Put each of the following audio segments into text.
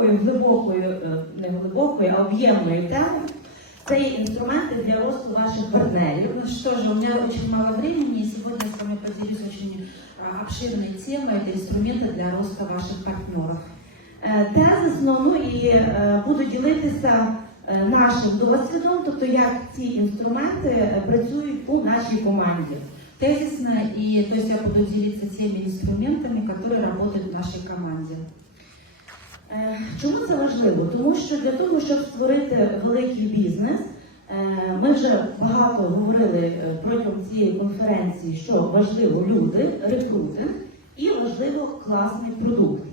такою глибокою, е, не глибокою, а об'ємною темою. Це є інструменти для росту ваших партнерів. Ну что же, у меня очень мало времени, и сегодня я с вами поделюсь очень а, обширной темой. Это инструменты для роста ваших партнеров. Е, Тезисно, ну і е, буду ділитися е, нашим досвідом, тобто як ці інструменти е, працюють у нашій команді. Тезисно, и то есть я буду делиться теми инструментами, которые работают в нашей команде. Е, Чому це важливо? Тому що для того, щоб створити великий бізнес, е, ми вже багато говорили е, протягом цієї конференції, що важливо люди, рекрутинг і важливо класний продукт.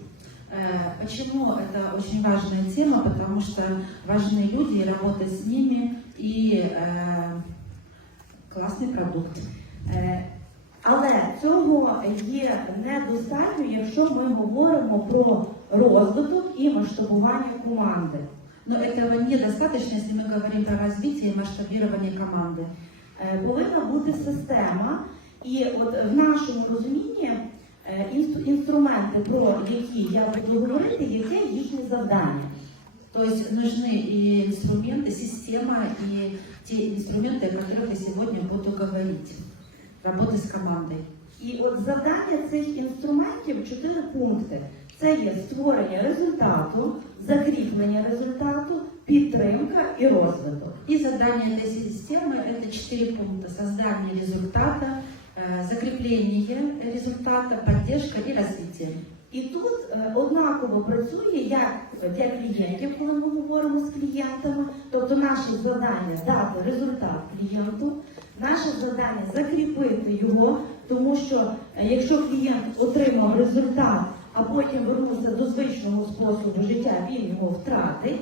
Э, Почему это очень важная тема? Потому что важны люди, и работа с ними, и э, классный продукт. Е, Але цього є недостатньо, якщо ми говоримо про розвиток і масштабування команди. Но этого недостаточно, если мы говорим про развитие и масштабирование команды. Е, Повинна бути система, і от в нашому розумінні е, інстру- інструменти, про які я буду говорити, яке їхнє завдання. То есть нужны и инструменты, система, и те инструменты, о которых я сегодня буду говорить. Работы с командой. І от завдання цих інструментів чотири пункти: це є створення результату, закріплення результату, підтримка і розвиток. И задание этой системы – это четыре пункта. Создание результата, э, закрепление результата, поддержка и развитие. І тут е, однаково працює як для клієнтів, коли ми говоримо з клієнтами. Тобто наше завдання дати результат клієнту, наше завдання закріпити його, тому що е, якщо клієнт отримав результат, а потім вернувся до звичного способу життя, він його втратить.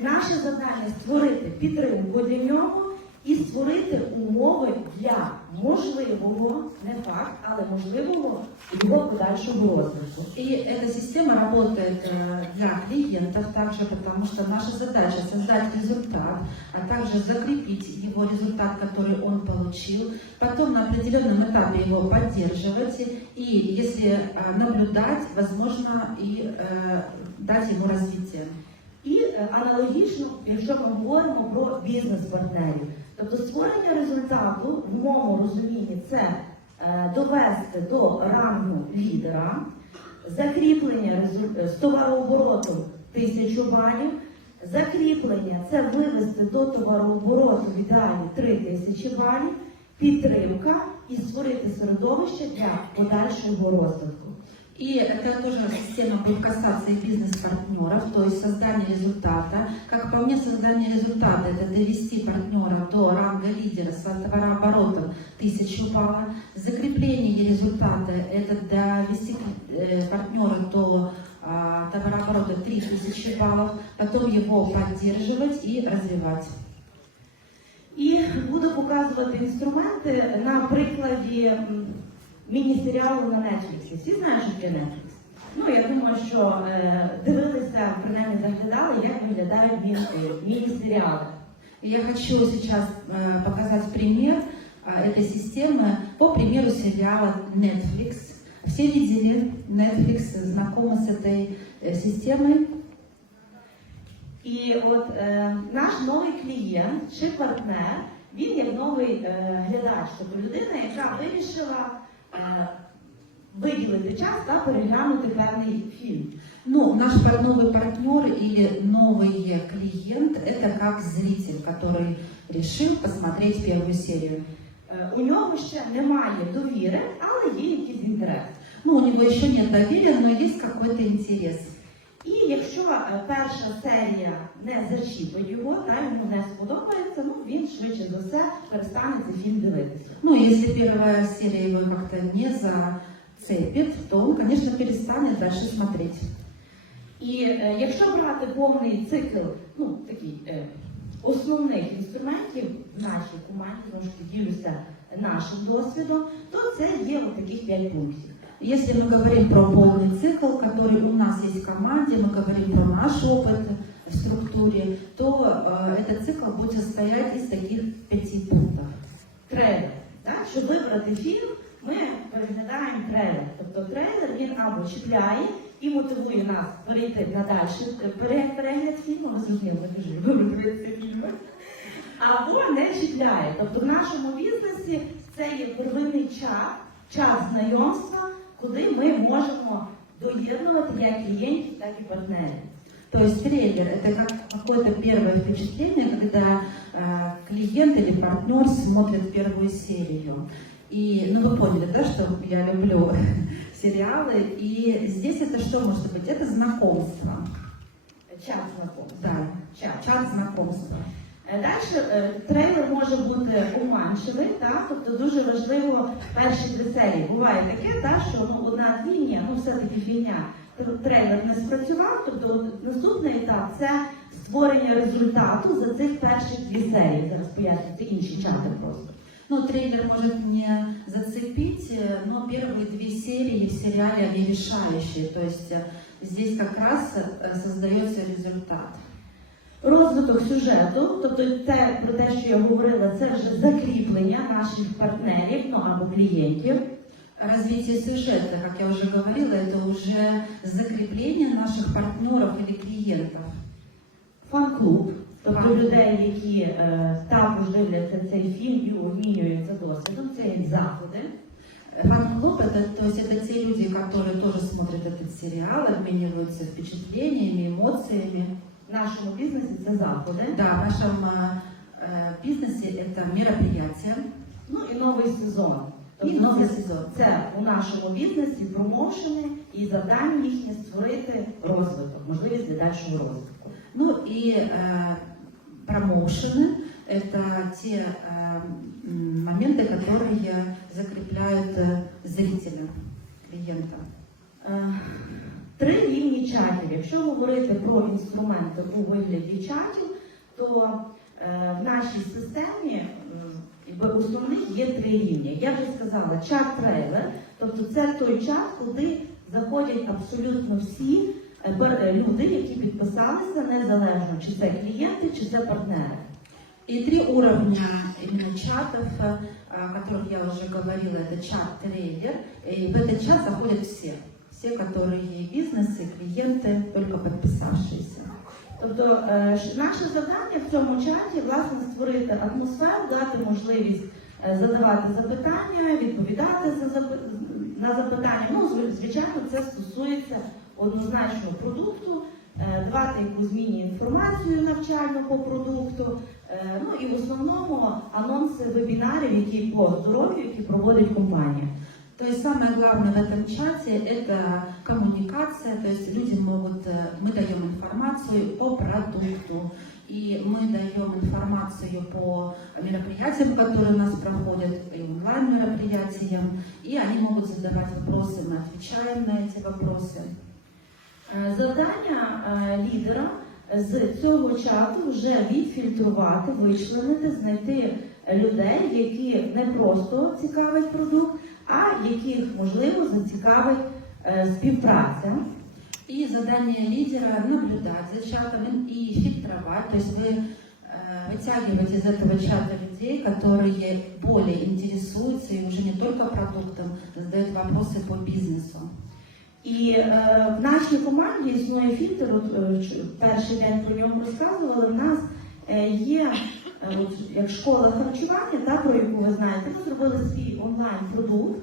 Наше завдання створити підтримку для нього і створити умови для можливого, не факт, але можливого його подальшого розвитку. И эта система работает э, для клиентов также, потому что наша задача создать результат, а также закрепить его результат, который он получил, потом на определенном этапе его поддерживать и, если э, наблюдать, возможно, и э, дать ему развитие. І е, аналогічно, якщо ми говоримо про бізнес-партнерів, тобто створення результату в моєму розумінні це е, довести до рангу лідера, закріплення е, з товарооборотом тисячу балів, закріплення це вивести до товарообороту в ідеалі 3 тисячі балів, підтримка і створити середовище для подальшого розвитку. И это тоже система будет касаться и бизнес-партнеров, то есть создание результата. Как по мне, создание результата – это довести партнера до ранга лидера с товарооборотом 1000 баллов. Закрепление результата – это довести э, партнера до а, товарооборота 3000 баллов, потом его поддерживать и развивать. І буду показувати інструменти на прикладі м, міні-серіалу на Netflix. Всі знають, що таке Netflix? Ну, я думаю, що е, дивилися, принаймні заглядали, як виглядають мі- е, міні-серіали. И Я хочу сейчас э, показать пример э, этой системы по примеру сериала Netflix. Все видели Netflix, знакомы с этой э, системой. І от е, наш новий клієнт чи партнер, він як новий е, глядач, тобто людина, яка вирішила е, виділити час та переглянути певний фільм. Ну, наш пар- новый партнер или новый клиент – это как зритель, который решил посмотреть первую серию. Е, У нього ще немає довіри, але є якийсь інтерес. Ну, у него еще нет доверия, но есть какой-то интерес. І якщо е, перша серія не зачіпить його, та йому не сподобається, ну він швидше за все перестане цей фільм дивитися. Ну, если первая серия его как-то не зацепит, то он, конечно, перестанет дальше смотреть. І е, якщо брати повний цикл, ну такий е, основних інструментів в нашій команді, трошки ділюся нашим досвідом, то це є от таких п'ять пунктів. Если мы говорим про полный цикл, который у нас есть в команде, мы говорим про наш опыт в структуре, то э, этот цикл будет состоять из таких пяти пунктов. Трейлер. Так? Щоб вибрати фільм, ми переглядаємо трейлер. Тобто трейлер він або чіпляє і мотивує нас перейти на далі пере- перегляд фільму, ми зрозуміли, не кажу, ви дивитися фільми. Або не чіпляє. Тобто в нашому бізнесі це є первинний час, час знайомства, куди ми можемо доєднувати як клієнтів, так і партнерів. То есть трейлер это как какое-то первое впечатление, когда э, клиент или партнер смотрит первую серию. И, ну вы поняли, да, что я люблю сериалы. И здесь это что может быть? Это знакомство. Час знайомства. Да, Час. чат знакомства. Далі е, трейлер може бути обманчивий, так? тобто дуже важливо перші три серії. Буває таке, так, що ну, одна фігня, ну все-таки фігня, тр- трейлер не спрацював, тобто от наступний етап це створення результату за цих перших дві серії. Зараз поясню, це інші чати просто. Ну, трейлер может не зацепить, э, но первые две серии в сериале они решающие. То есть э, здесь как раз э, создается результат. Розвиток сюжету, тобто те про те, що я говорила, це вже закріплення наших партнерів, ну або клієнтів. Развитие сюжета, как я уже говорила, это уже закрепление наших партнеров или клиентов. Фан-клуб, тобто Фан-клуб. людей, які е, також дивляться цей фільм і обмінюються досвідом, це як заходи. Фан-клуб это, то есть это те люди, которые тоже смотрят этот сериал, обмениваются впечатлениями, эмоциями. В нашому бізнесі це заходи. Да, в нашем э, э, бизнесе это мероприятие Ну і новий сезон. и Тобто новый це, сезон. це у нашому бізнесі промоушени і завдання їхнє створити розвиток, можливість для дальшого розвитку. Ну и э, промоушены – это те э, м, моменты, которые закрепляют э, зрителя, клиента. Е, Три рівні чатів. Якщо говорити про інструменти у вигляді чатів, то е, в нашій системі м, якби основних є три рівні. Я вже сказала, чат-трейлер, тобто це той чат, куди заходять абсолютно всі е, пер- е, люди, які підписалися, незалежно чи це клієнти, чи це партнери. И три уровня именно чатов, э, о которых я уже говорила, это чат-трейлер. И в этот чат заходят все. Все, которые бизнесы, клиенты, только подписавшиеся. Тобто е, ш- наше завдання в цьому чаті власне створити атмосферу, дати можливість е, задавати запитання, відповідати за запи- на запитання. Ну, зв- звичайно, це стосується однозначно продукту, е, давати якусь змінні інформацію навчальну по продукту. е, Ну і в основному анонси вебінарів, які по здоров'ю, які проводить компанія. То есть самое главное в этом чате это коммуникация, то есть люди могут, э, мы даем информацию по продукту, и мы даем информацию по мероприятиям, которые у нас проходят, и онлайн мероприятиям, и они могут задавать вопросы, мы отвечаем на эти вопросы. Е, Завдання е, лідера з цього чату вже відфільтрувати, вичленити, знайти е, людей, які не просто цікавить продукт, а яких можливо зацікавить е, співпраця. И задание лидера наблюдать за чатом и фильтровать. То есть вы э, вытягиваете из этого чата людей, которые более интересуются и уже не только продуктом, задают вопросы по бизнесу. І е, в нашій команді існує фільтр. От, е, ч- перший день про нього розказували. У нас е, є е, от, як школа харчування, та про яку ви знаєте. Ми зробили свій онлайн продукт.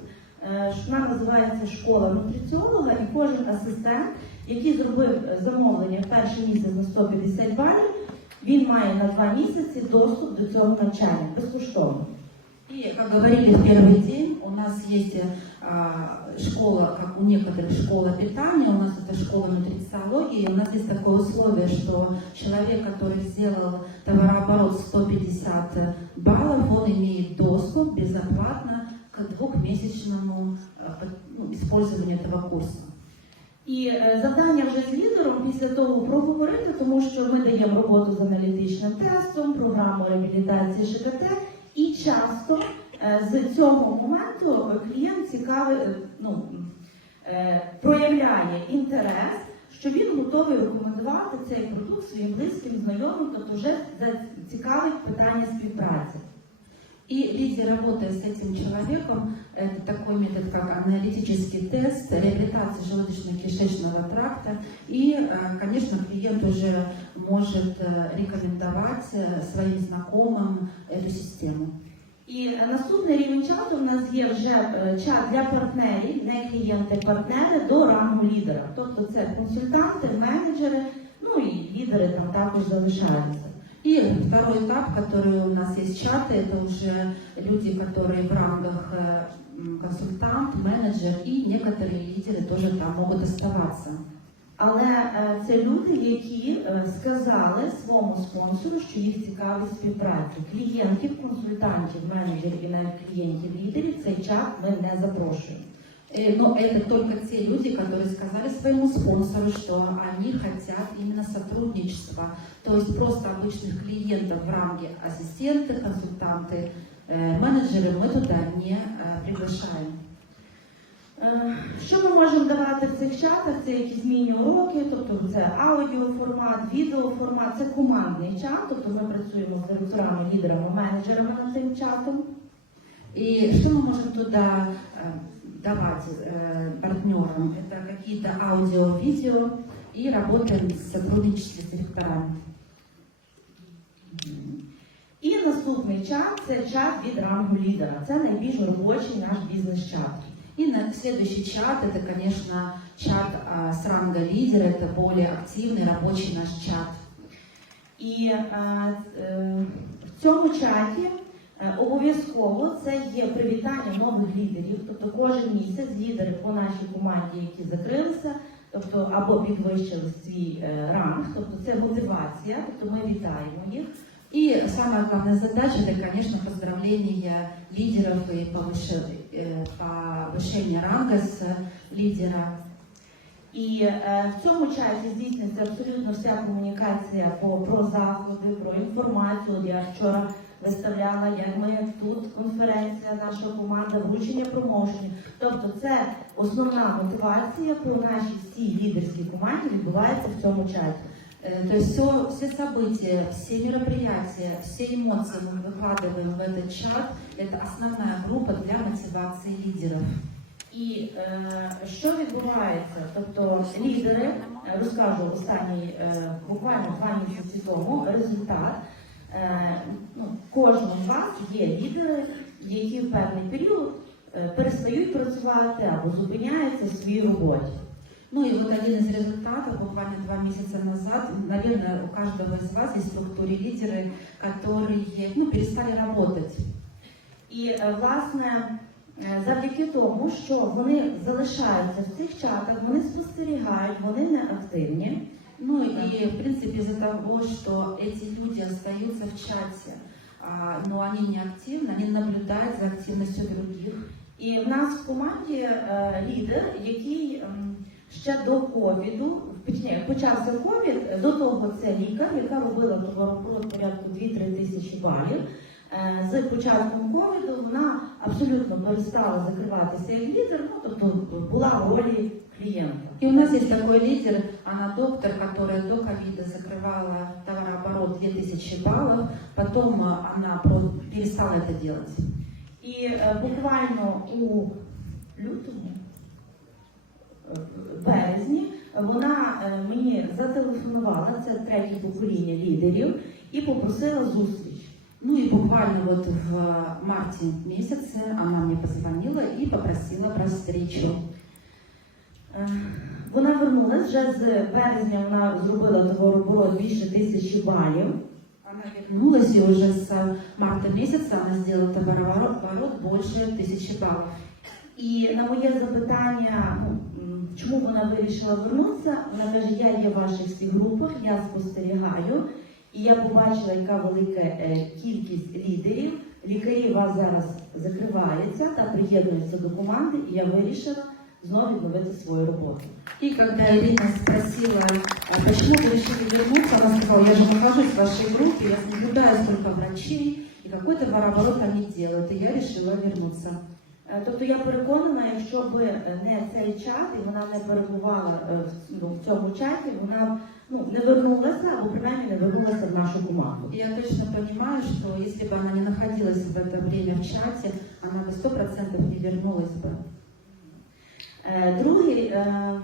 Е, Вона називається школа нутриціолога, і кожен асистент, який зробив е, замовлення в перший місяць на 150 балів, він має на два місяці доступ до цього навчання безкоштовно. И, как говорили в первый день, у нас есть а, школа, как у некоторых школа нас это школа нутрициологии, у нас есть такое условие, что человек, который сделал товарооборот 150 баллов, он имеет доступ безоплатно к двухмесячному а, под- ну, использованию этого курса. І е, завдання вже з лідером після того проговорити, тому що ми даємо роботу з аналітичним тестом, програму реабілітації ЖКТ, і часто е, з цього моменту е, клієнт цікавий, е, ну, е, проявляє інтерес, що він готовий рекомендувати цей продукт своїм близьким, знайомим, тобто вже зацікавить питання співпраці. И лидер, работая с этим человеком, это такой метод, как аналитический тест, реабилитация желудочно-кишечного тракта. И, э, конечно, клиент уже может э, рекомендовать э, своим знакомым эту систему. І е, наступний рівень чату в нас є вже е, чат для партнерів, не клієнти, партнери до рангу лідера. Тобто це консультанти, менеджери, ну і лідери там також залишаються. И второй этап, который у нас есть чаты, это уже люди, которые в рангах э, м, консультант, менеджер и некоторые лидеры тоже там могут оставаться. Але е, це люди, які е, сказали своєму спонсору, що їх цікавить співпраця. Клієнтів, консультантів, менеджерів і навіть клієнтів лідерів цей чат ми не запрошуємо. Э, Но это только те люди, которые сказали своему спонсору, что они хотят именно сотрудничества. То есть просто обычных клиентов в ранге ассистенты, консультанты, э, менеджеры мы туда не э, приглашаем. Е, Що ми можемо давати в цих чатах? Це якісь міні-уроки, тобто це аудіоформат, відеоформат, це командний чат, тобто ми працюємо з директорами, лідерами, менеджерами над цим чатом. И что мы можем туда э, давать э, партнерам? Это какие-то аудио, видео и работаем в сотрудничестве с директорами. І наступний чат це чат від рангу лідера. Це найбільш робочий наш бізнес-чат. И на следующий чат, это, конечно, чат а, с ранга лидера, это более активный рабочий наш чат. І е, е, в цьому чаті е, обов'язково це є привітання нових лідерів. Тобто кожен місяць лідери по нашій команді, які закрилися, тобто або підвищили свій е, ранг, тобто це мотивація, тобто ми вітаємо їх. И самая главная задача, это, конечно, поздравление лидеров и повыше- э, повышение ранга с лидера. І е, в цьому чаті здійснюється абсолютно вся комунікація по про заходи, про інформацію. От Я вчора виставляла, як ми тут конференція, наша команда, вручення промоушенів. Тобто, це основна мотивація по нашій всій лідерській команді відбувається в цьому чаті. Э, То есть все, все события, все мероприятия, все эмоции мы выкладываем в этот чат. Это основная группа для мотивации лидеров. І е, що відбувається? Тобто лідери, е, розкажу останній е, буквально два місяці тому результат. Е, ну, кожного з вас є лідери, які в певний період е, перестають працювати або зупиняються в своїй роботі. Ну и вот один из результатов, буквально два месяца назад, наверное, у каждого из вас есть в структуре лидеры, которые ну, перестали работать. І е, власне е, завдяки тому, що вони залишаються в цих чатах, вони спостерігають, вони не активні. Ну и, в принципе, из-за того, что эти люди остаются в чате, а, но они не активны, они наблюдают за активностью других. І в нас в команді е, лідер, який ем, ще до ковіду, почався ковід, до того це лікар, яка робила товарооборот порядку 2-3 тисячі балів. Е, з початком ковіду вона абсолютно перестала закриватися як лідер, ну тобто була в ролі клієнта. И у нас есть такой лидер, она доктор, которая до ковида закрывала товарооборот 2000 баллов, потом а, она перестала это делать. І е, буквально у лютому, березні, вона е, мені зателефонувала, це третє покоління лідерів, і попросила зустріч. Ну и буквально вот в марте месяце она мне позвонила и попросила про встречу. Е, Вона вернулась вже з березня. Вона зробила товарооборот більше тисячі балів. Она вернулась уже с марта месяца она сделала товарооборот больше тысячи баллов. І на моє запитання, ну, чому вона вирішила вернутися, вона каже: я є в ваших всіх групах, я спостерігаю, і я побачила, яка велика е, кількість лідерів. Лікарі у вас зараз закриваються та приєднуються до команди, і я вирішила знову відновити свою роботу. И когда Ирина спросила, почему вы решили вернуться, она сказала, я же нахожусь в вашей группе, я наблюдаю сколько врачей, и какой товарооборот они делают, и я решила вернуться. Е, Е, Тобто я переконана, якщо б е, не цей чат і вона не перебувала е, в- ну, в цьому чаті, вона б ну, не вернулася або принаймні не вернулася в нашу команду. И я точно понимаю, что если бы она не находилась в это время в чате, она бы сто процентов не вернулась бы. Е, Другий е,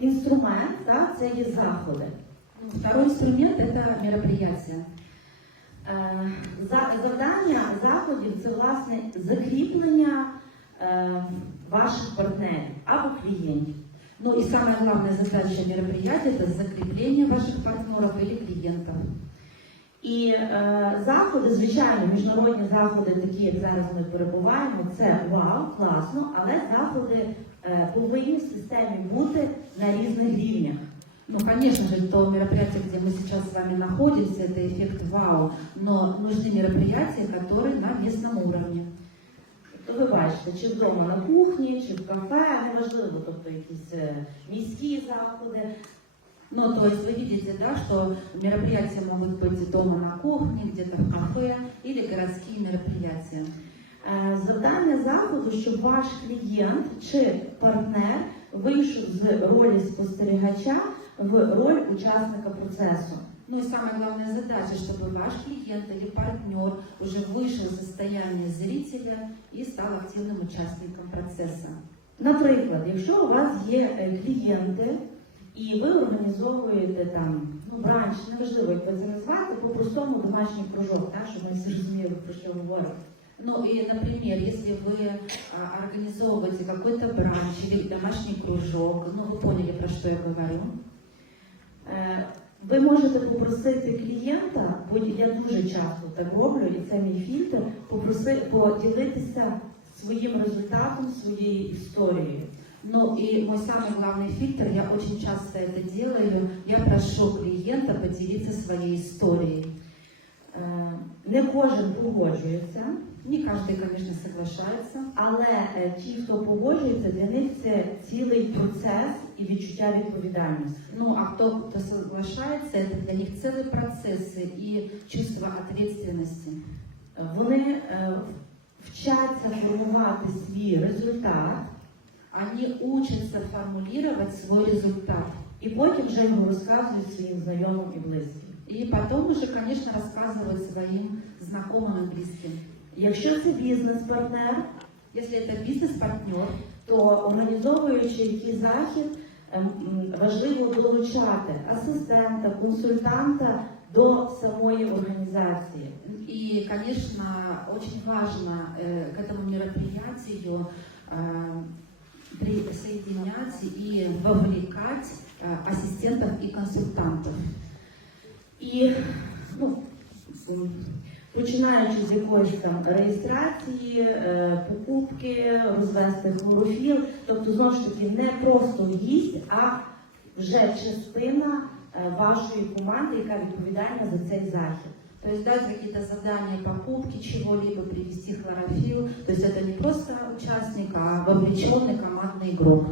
інструмент так, це є заходи. Второй инструмент – это мероприятие. Е, за- Завдання заходів це власне закріплення е, ваших партнерів або клієнтів. Ну и самая главная задача мероприятия – это закрепление ваших партнеров или клиентов. І е, заходи, звичайно, міжнародні заходи, такі як зараз ми перебуваємо, це вау, класно, але заходи е, повинні в системі бути на різних рівнях. Ну, конечно же, то мероприятие, где мы сейчас с вами находимся, это эффект вау, но нужны мероприятия, которые на местном уровне. То ви бачите, чи вдома на кухні, чи в кафе, неважливо, тобто якісь е, міські заходи. Ну, то есть вы видите, да, что мероприятия могут быть дома на кухне, где-то в кафе или городские мероприятия. Е, Завдання заходу, щоб ваш клієнт чи партнер вийшов з ролі спостерігача в роль учасника процесу. Ну и самая главная задача, чтобы ваш клиент или партнер уже вышел из состояния зрителя и стал активным участником процесса. Наприклад, якщо у вас є е, клієнти і ви організовуєте там ну, бранч, неважливо, як ви це назвати, по-простому домашній кружок, так, щоб ми всі розуміли, про що говоримо. Ну и, например, если вы а, организовываете какой-то бранч или домашний кружок, ну вы поняли, про что я говорю, Е, Ви можете попросити клієнта, бо я дуже часто так роблю, і це мій фільтр, попроси, поділитися своїм результатом, своєю історією. Ну и мой самый главный фильтр, я очень часто это делаю, я прошу клиента поделиться своей историей. Е, Не кожен погоджується, Не каждый, конечно, соглашается, але е, ті, хто погоджується, для них це цілий процес і відчуття відповідальності. ну а кто, кто соглашается, это для них целые процессы и чувство ответственности. Вони е, вчаться формувати свій результат, Они учатся формулировать свой результат. і потім вже його розказують своїм знайомим і близьким. И потом уже, конечно, рассказывать своим знакомым и близким. Якщо це бізнес-партнер, Если это бизнес-партнер, то організовуючи який захід, ем, м, важливо долучати асистента, консультанта до самої організації. И, конечно, очень важно э, к этому мероприятию э, присоединять и вовлекать э, ассистентов и консультантов. І ну, м, починаючи з якоїсь там реєстрації, е, покупки, розвести хлорофіл, тобто знову ж таки не просто гість, а вже частина е, вашої команди, яка відповідальна за цей захід. То есть дать какие-то задания покупки чего-либо, привести хлорофилл. То есть это не просто участник, а вовлеченный командный игрок.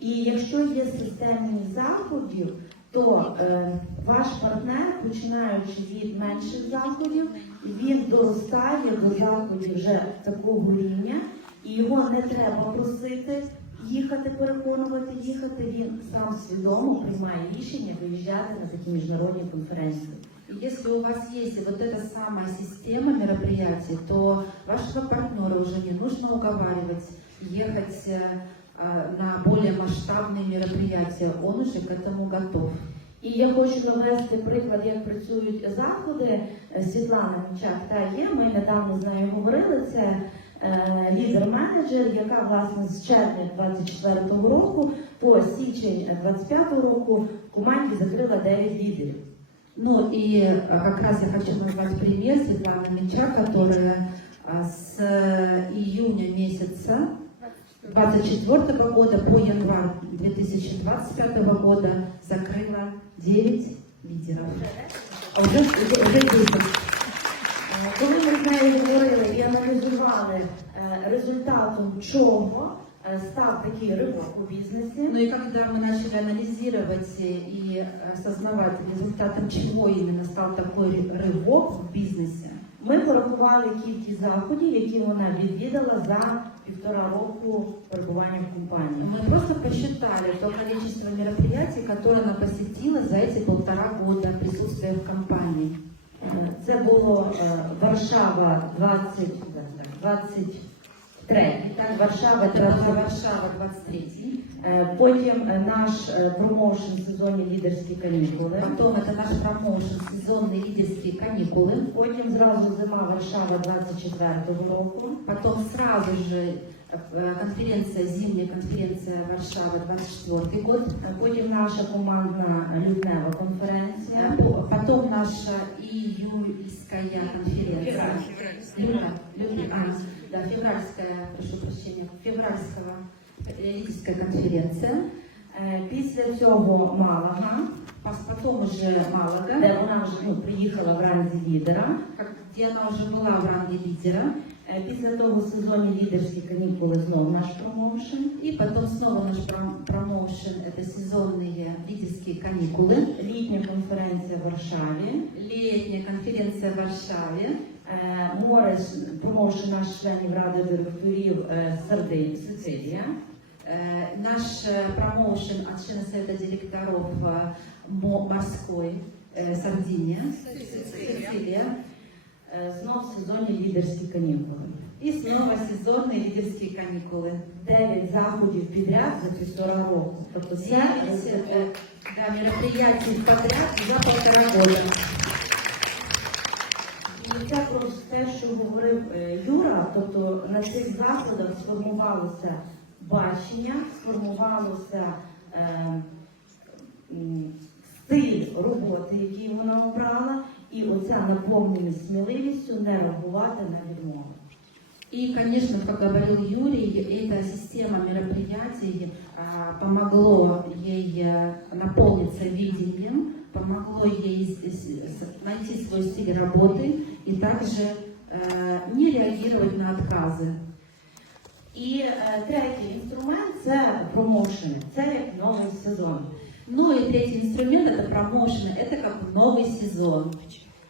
І якщо є системність заходів, то е, ваш партнер, починаючи від менших заходів, він доростає до заходів вже такого рівня, і його не треба просити їхати, переконувати їхати. Він сам свідомо приймає рішення виїжджати на такі міжнародні конференції. И Если у вас есть вот эта самая система мероприятий, то вашего партнера уже не нужно уговаривать ехать э, э, на более масштабные мероприятия. Он уже к этому готов. І я хочу навести приклад, як працюють заходи. Е, Світлана Мічак та є. Ми недавно з нею говорили. Це е, лідер-менеджер, яка власне з червня 24-го року по січень 25-го року в команді закрила 9 лідерів. Ну и э, как раз я хочу назвать пример Светланы Мича, которая а, с э, июня месяца 24 года по январь 2025 года закрыла 9 лидеров. А уже, уже, уже 10. Е, Коли ми з нею говорили і аналізували е, результатом чого е, став такий ривок у бізнесі, Ну и когда мы начали анализировать и э, осознавать результатом чего именно стал такой ры- рывок в бизнесе, ми порахували кількість заходів, які вона відвідала за півтора року перебування в компанії. Мы просто посчитали то количество мероприятий, которое она посетила за эти полтора года присутствия в компании. Е, Це було е, Варшава 20, 23, так, Варшава Это была 20, Варшава 23 Е, Потім е, наш е, промоушен сезонні лідерські канікули. Потом это наш промоушен сезонные лидерские каникулы. Потім зразу зима Варшава 24-го року. Потом сразу же э, конференция, зимняя конференция Варшава 24 год. Е, Потім наша командна лютнева конференція. Э, по- Потом наша июльская конференция. Февраль, люли- а, да, февральская, прошу прощения, февральского э, лидерская конференция. Е, Після цього Малага, Пос- Потом уже Малага, де вона вже ну, приїхала в ранзі лідера. как- где она уже была в ранге лидера. Е, Після того сезонні лідерські канікули знов наш промоушен. И потом снова наш пром- промоушен, это сезонные лидерские каникулы. Літня конференція в Варшаві. Летняя конференция в Варшаве. Е, Морес, промоушен наш членів ради директорів е, Сардин, Сицилія. Э, Наш э, промоушен от члена совета директоров э, Мо- морской э, Сардиния, Сицилия. Е, Знов сезонні лідерські канікули. И снова сезонные лидерские каникулы. Дев'ять заходів підряд за півтора року. Тобто це Девять э, да, мероприятий подряд за полтора года. І це про те, що говорив е, Юра, тобто на цих заходах сформувалося бачення, сформувалося е, м, стиль роботи, який вона обрала, і оця наповненість сміливістю не реагувати на відмови. И, конечно, как говорил Юрий, эта система мероприятий а, помогло ей э, наполниться видением, помогло ей с- с- с- найти свой стиль работы и также э, не реагировать на отказы. І е, третій інструмент це промоушени, це як новий сезон. Ну и третий инструмент это промоушен, это как новый сезон.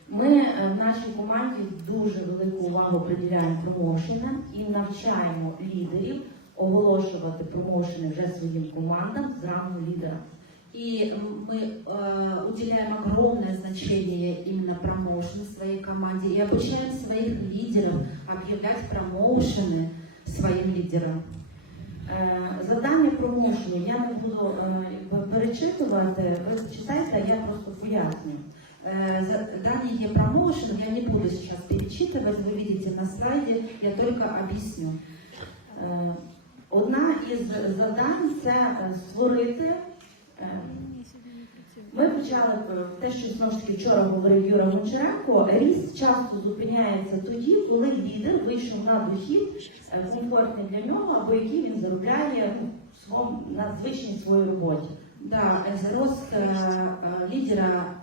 Ми е, в нашій команді дуже велику увагу приділяємо промоушенам і навчаємо лідерів оголошувати промоушени вже своїм командам з рангу лідера. И мы э, уделяем огромное значение именно промоушену своей команде и обучаем своих лидеров объявлять промоушены своим лидерам. Е, Завдання промоушенів я не буду е, якби перечитувати, ви читайте, а я просто поясню. Э, Задание промоушен я не буду сейчас перечитывать, вы видите на слайде, я только объясню. Е, Одна із завдань це е, створити. е, Ми почали е, те, що знову ж таки вчора говорив Юра Гончаренко. Ріст часто зупиняється тоді, коли лідер вийшов на дохід е, комфортний для нього, або який він заробляє ну, в своєму на звичній своїй роботі. Да, э, рост э, э, лидера,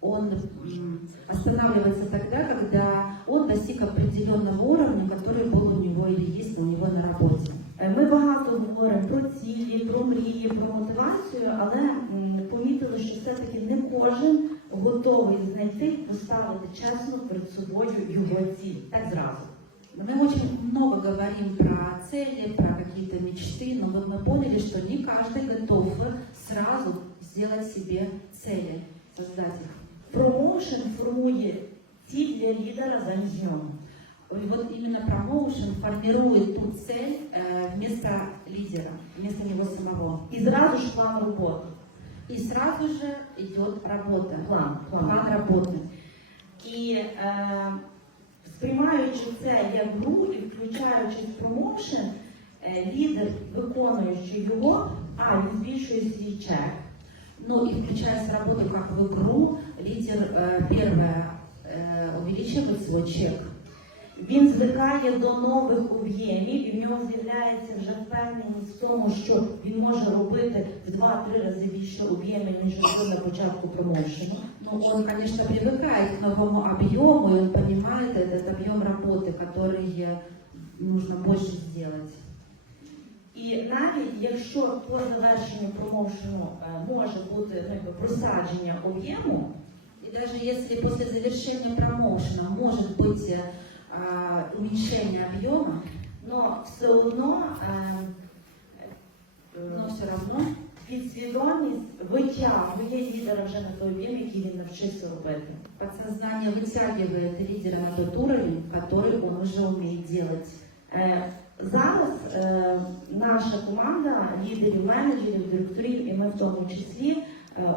он м, останавливается тогда, когда он достиг определенного уровня, который был у него или есть у него на работе. Е, Ми багато говоримо про цілі, про мрії, про мотивацію, але м, помітили, що все-таки не кожен готовий знайти, поставити чесно перед собою його ціль. Так зразу. Мы очень много говорим про цели, про какие-то мечты, но вот мы поняли, что не каждый готов сразу сделать себе цели, создать их. Промоушен формує ціль для лідера замість нього. И вот именно промоушен формирует ту цель э, вместо лидера, вместо него самого. І зразу ж план роботи. И сразу же идет работа, План, план. план работы. І е, сприймаючи це як гру і включаючи в промоушен, е, лідер, виконуючи його, а він збільшує свій чек. Ну и включаясь в работу как в игру, лидер э, первое э, увеличивает свой чек. Він звикає до нових об'ємів, і в нього з'являється вже впевненість в тому, що він може робити в 2-3 рази більше об'ємів, ніж робив на початку промоушену. Ну, он, конечно, привыкает к новому объему, и он понимает этот объем работы, который э, нужно больше сделать. І навіть якщо по завершенню промоушену е, може бути ну, якби, просадження об'єму, И даже если после завершения промоушена может быть э, а, уменьшение объема, але все одно е, е, Но все равно підсвідомість витягує лідера вже на той рівень, який він навчився робити. подсознание вытягивает лидера на тот уровень, который он уже умеет делать. Е, Зараз е, наша команда лідерів, менеджерів, директорів, і ми в тому числі е,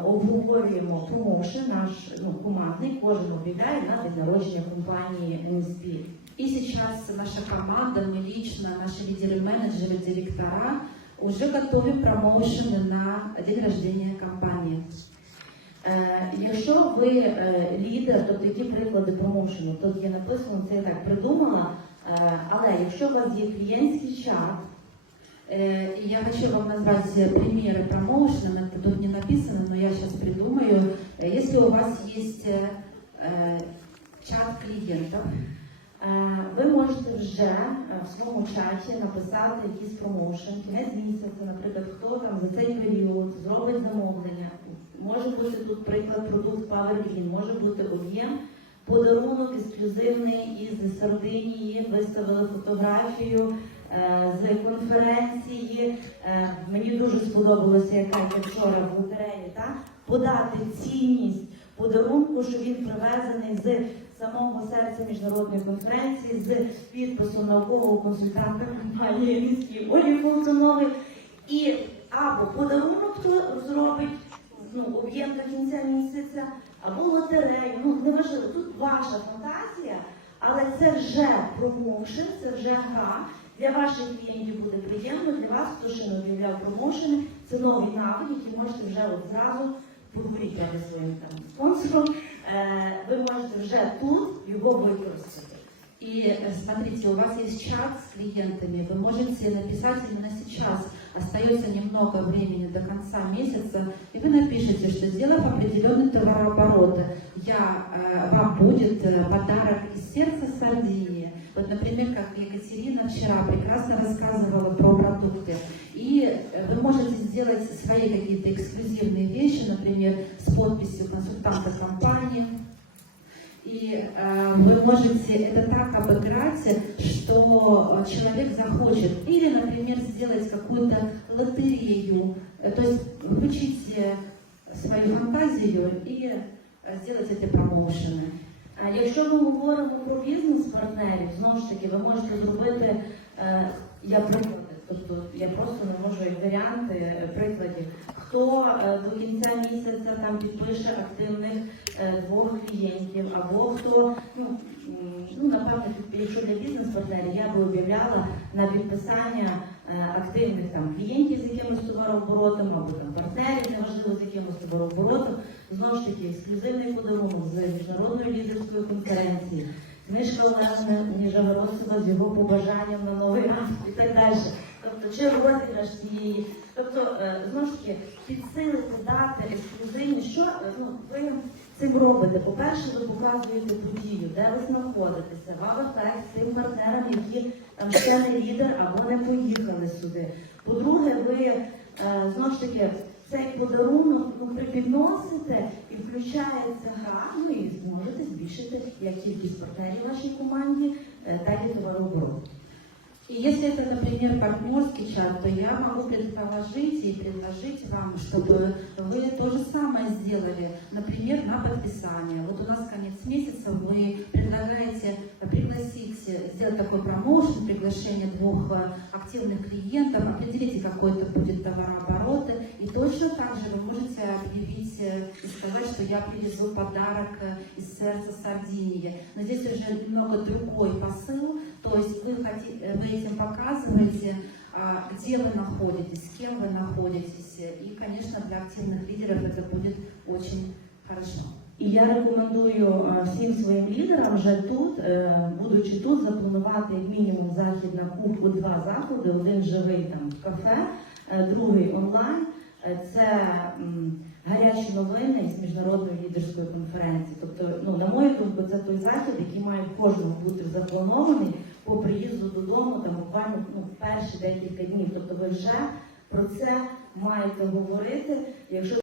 обговорюємо промоушен, наш ну, командний, кожен об'являє на день народження компанії NSP. И сейчас наша команда, мы лично, наши лидеры, менеджеры, директора уже готовим промоушены на день рождения компании. Е, Якщо ви е, лідер, тобто які приклади промоушену, тут є написано, це я так придумала, е, але якщо у вас є клієнтський чат, Э, и Я хочу вам назвать э, примеры промоушена, это тут не написано, но я сейчас придумаю. Э, Если у вас есть э, э, чат клиентов, Е, Ви можете вже е, в своєму чаті написати якийсь промоушен, кінець місяця, наприклад, хто там за цей період зробить замовлення. Може бути тут приклад продукт PowerGreen, може бути об'єм, подарунок ексклюзивний із Сардинії, виставили фотографію е, з конференції. Е, Мені дуже сподобалося, як Катя вчора в лотереї, так? подати цінність подарунку, що він привезений з самого серця міжнародної конференції з підписом наукового консультанта компанії міській Олі Фолтонової. І або подарунок, хто зробить ну, об'єм до кінця місяця, або лотерею. Ну неважливо, тут ваша фантазія, але це вже промоушен, це вже гра. Для ваших клієнтів буде приємно, для вас, хто ще не об'являв промоушени, це новий навик, який можете вже от зразу поговорити зі своїм там спонсором. Е, ви можете вже тут його використати. и э, смотрите, у вас есть чат с клиентами, вы можете написать именно сейчас, остается немного времени до конца месяца, и вы напишите, что сделав определенный товарооборот, я, э, вам будет э, подарок из сердца Сардинии. Вот, например, как Екатерина вчера прекрасно рассказывала про продукты. И э, вы можете сделать свои какие-то эксклюзивные вещи, например, с подписью консультанта компании. И э, вы можете это так обыграть, что э, человек захочет. Или, например, сделать какую-то лотерею. Э, То есть включить свою фантазию и сделать эти промоушены. Якщо ми говоримо про бізнес-партнерів, знову ж таки, ви можете зробити е, я приклади, тобто я просто не можу варіанти е, прикладів. Хто е, до кінця місяця там підпише активних двох клієнтів, або хто ну, ну напевно, якщо для бізнес-партнерів я би об'являла на підписання активних там клієнтів з якимось товарооборотом, або там партнерів, неважливо з якимось товарооборотом. Знову ж таки, ексклюзивний подарунок з міжнародної лідерської конференції, книжка Олени Ніжагородцева з його побажанням на новий рік і так далі. Тобто, чи розіграш цієї. Тобто, е, знову ж таки, підсилити дати ексклюзивні, що е, ну, ви цим робите? По-перше, ви показуєте подію, де ви знаходитеся, вав-ефект цим партнерам, які там ще не лідер або не поїхали сюди. По-друге, ви е, знову ж таки цей подарунок ну, припідносите і включається гра, ну і зможете збільшити як кількість партнерів в вашій команді, е, так і товарооборот. И если это, например, партнерский чат, то я могу предположить и предложить вам, чтобы вы то же самое сделали, например, на подписание. Вот у нас конец месяца, вы предлагаете пригласить, сделать такой промоушен, приглашение двух э, активных клиентов, определите какой-то будет товарооборот, и точно так же вы можете объявить э, и сказать, что я привезу подарок э, из сердца Сардинии. Но здесь уже немного другой посыл, то есть вы, хоти- э, вы этим показываете, а, где вы находитесь, с кем вы находитесь. И, конечно, для активных лидеров это будет очень хорошо. І я рекомендую е, всім своїм лідерам вже тут, е, будучи тут, запланувати як мінімум захід на кубку два заходи. Один живий там в кафе, е, другий онлайн. Це гарячі новини з міжнародної лідерської конференції. Тобто, ну на мою думку, це той захід, який має кожному бути запланований по приїзду додому, там буквально ну, перші декілька днів. Тобто, ви вже про це маєте говорити. Якщо